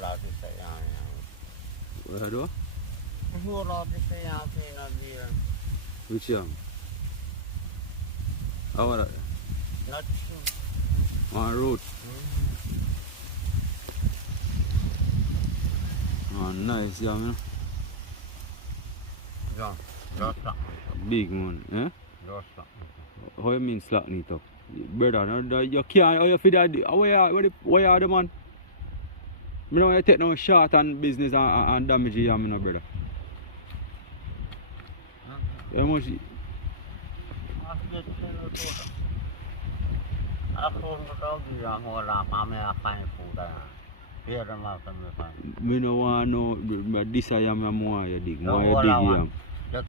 la di saya. Aduh. Hura di saya sini dia. Which young? How are that? Not On road. Oh, nice, yeah, man. yeah, just Big man, eh? just. How you mean slack it up? Brother, no, you can't, how you feed that, where you are the man? Me don't want to take no short on business and damage you, me no brother. How much? Aku tahu dia orang kami akan food. Dia dah makan. Me no want no, this I am a more, you dig, more you dig, yeah.